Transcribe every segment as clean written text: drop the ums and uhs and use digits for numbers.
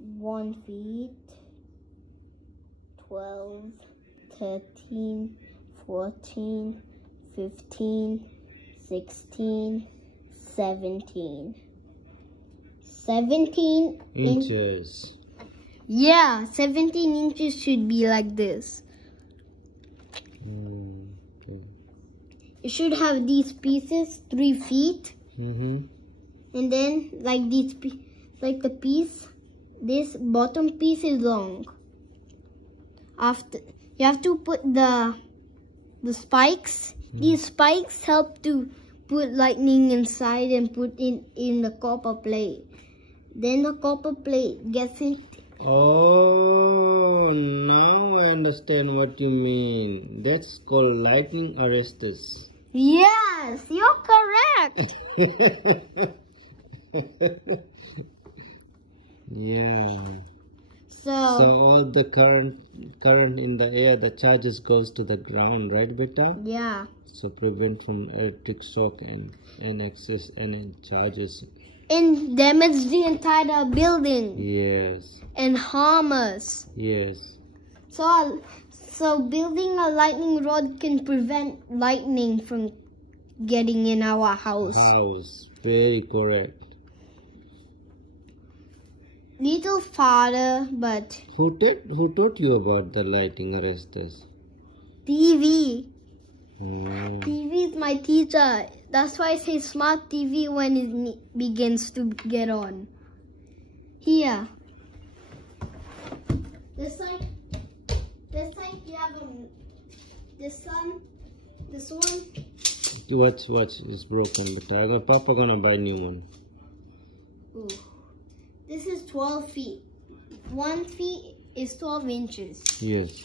1 feet, 12, 13, 14, 15, 16, 17. 17 inches. Yeah, 17 inches should be like this. Okay. It should have these pieces, 3 feet. And then like these, like the piece, this bottom piece is long. After you have to put the spikes. These spikes help to put lightning inside and put in the copper plate. Then the copper plate gets it. Oh, now I understand what you mean. That's called lightning arrestors. Yes, you're correct. Yeah. So all the current in the air, the charges goes to the ground, right, beta? yeah. So prevent from electric shock and excess and charges. And damage the entire building. Yes. And harm us. Yes. So building a lightning rod can prevent lightning from getting in our house. Very correct. Little farther, but Who taught you about the lightning arrestors? TV. TV is my teacher. That's why I say smart TV when it begins to get on. Here. This side you have this one. Watch, it's broken. But Papa gonna buy new one. Ooh. This is 12 feet. 1 feet is 12 inches. Yes.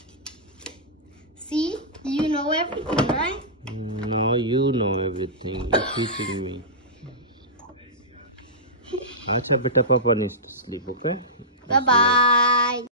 See? You know everything, right? No, you know everything. You're teaching me. Acha beta, Papa needs to sleep, okay? Bye-bye.